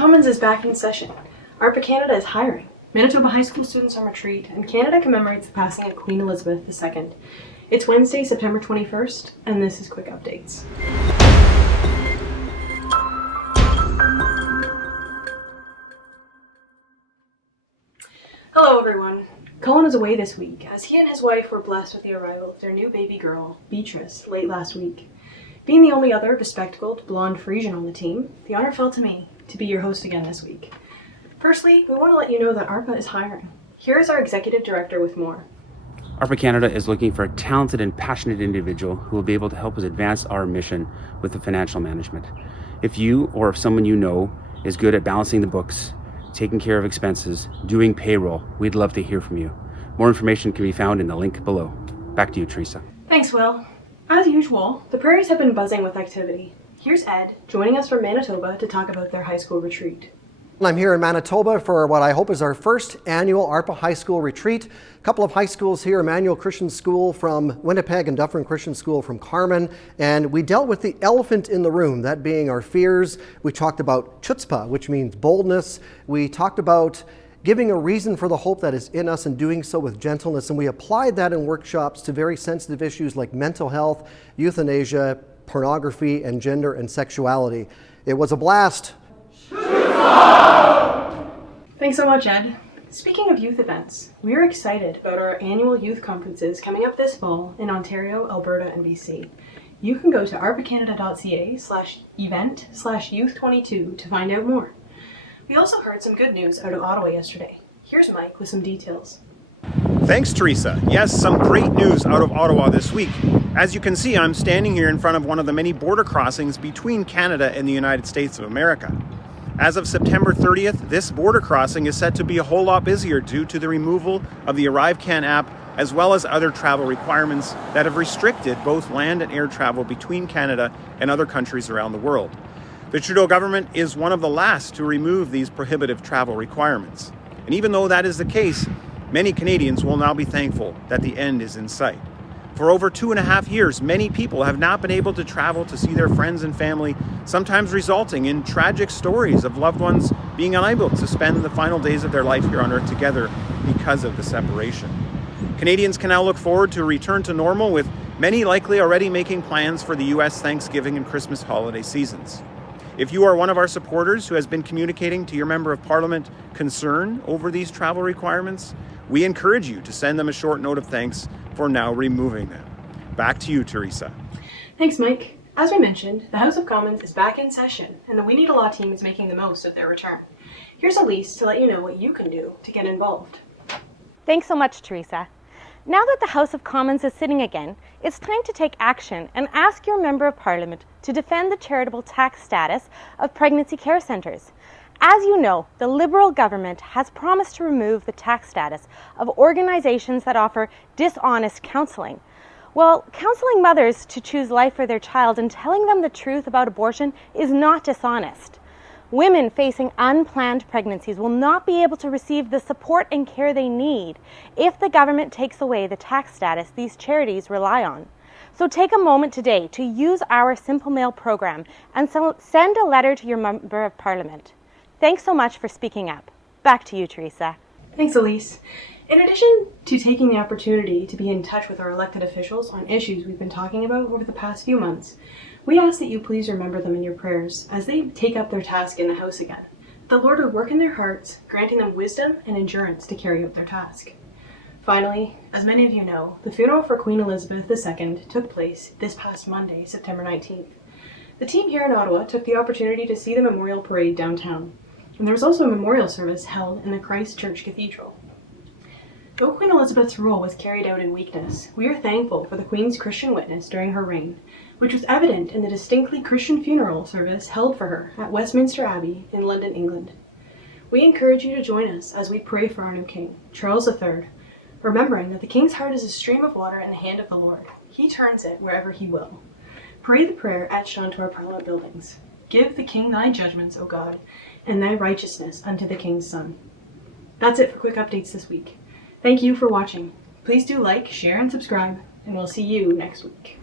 Commons is back in session. ARPA Canada is hiring. Manitoba high school students on retreat, and Canada commemorates the passing of Queen Elizabeth II. It's Wednesday, September 21st, and this is Quick Updates. Hello everyone. Colin is away this week, as he and his wife were blessed with the arrival of their new baby girl, Beatrice, late last week. Being the only other bespectacled, blonde Frisian on the team, the honor fell to me to be your host again this week. Firstly, we want to let you know that ARPA is hiring. Here is our executive director with more. ARPA Canada is looking for a talented and passionate individual who will be able to help us advance our mission with the financial management. If you or if someone you know is good at balancing the books, taking care of expenses, doing payroll, we'd love to hear from you. More information can be found in the link below. Back to you, Teresa. Thanks, Will. As usual, the prairies have been buzzing with activity. Here's Ed, joining us from Manitoba to talk about their high school retreat. I'm here in Manitoba for what I hope is our first annual ARPA High School Retreat. A couple of high schools here, Emmanuel Christian School from Winnipeg and Dufferin Christian School from Carman. And we dealt with the elephant in the room, that being our fears. We talked about chutzpah, which means boldness. We talked about giving a reason for the hope that is in us and doing so with gentleness. And we applied that in workshops to very sensitive issues like mental health, euthanasia, pornography, and gender and sexuality. It was a blast. Thanks so much, Ed. Speaking of youth events, we are excited about our annual youth conferences coming up this fall in Ontario, Alberta, and BC. You can go to arpacanada.ca/event/youth22 to find out more. We also heard some good news out of Ottawa yesterday. Here's Mike with some details. Thanks, Teresa. Yes, some great news out of Ottawa this week. As you can see, I'm standing here in front of one of the many border crossings between Canada and the United States of America. As of September 30th, this border crossing is set to be a whole lot busier due to the removal of the ArriveCan app, as well as other travel requirements that have restricted both land and air travel between Canada and other countries around the world. The Trudeau government is one of the last to remove these prohibitive travel requirements. And even though that is the case, many Canadians will now be thankful that the end is in sight. For over 2.5 years, many people have not been able to travel to see their friends and family, sometimes resulting in tragic stories of loved ones being unable to spend the final days of their life here on Earth together because of the separation. Canadians can now look forward to a return to normal, with many likely already making plans for the U.S. Thanksgiving and Christmas holiday seasons. If you are one of our supporters who has been communicating to your Member of Parliament concern over these travel requirements, we encourage you to send them a short note of thanks for now removing them. Back to you, Teresa. Thanks, Mike. As we mentioned, the House of Commons is back in session, and the We Need a Law team is making the most of their return. Here's Elise to let you know what you can do to get involved. Thanks so much, Teresa. Now that the House of Commons is sitting again, it's time to take action and ask your Member of Parliament to defend the charitable tax status of pregnancy care centres. As you know, the Liberal government has promised to remove the tax status of organizations that offer dishonest counseling. Well, counseling mothers to choose life for their child and telling them the truth about abortion is not dishonest. Women facing unplanned pregnancies will not be able to receive the support and care they need if the government takes away the tax status these charities rely on. So take a moment today to use our Simple Mail program and send a letter to your Member of Parliament. Thanks so much for speaking up. Back to you, Teresa. Thanks, Elise. In addition to taking the opportunity to be in touch with our elected officials on issues we've been talking about over the past few months, we ask that you please remember them in your prayers as they take up their task in the House again. The Lord would work in their hearts, granting them wisdom and endurance to carry out their task. Finally, as many of you know, the funeral for Queen Elizabeth II took place this past Monday, September 19th. The team here in Ottawa took the opportunity to see the memorial parade downtown, and there was also a memorial service held in the Christ Church Cathedral. Though Queen Elizabeth's rule was carried out in weakness, we are thankful for the Queen's Christian witness during her reign, which was evident in the distinctly Christian funeral service held for her at Westminster Abbey in London, England. We encourage you to join us as we pray for our new King, Charles III, remembering that the King's heart is a stream of water in the hand of the Lord. He turns it wherever he will. Pray the prayer etched onto our Parliament buildings. Give the King thy judgments, O God, and thy righteousness unto the King's Son. That's it for Quick Updates this week. Thank you for watching. Please do like, share, and subscribe, and we'll see you next week.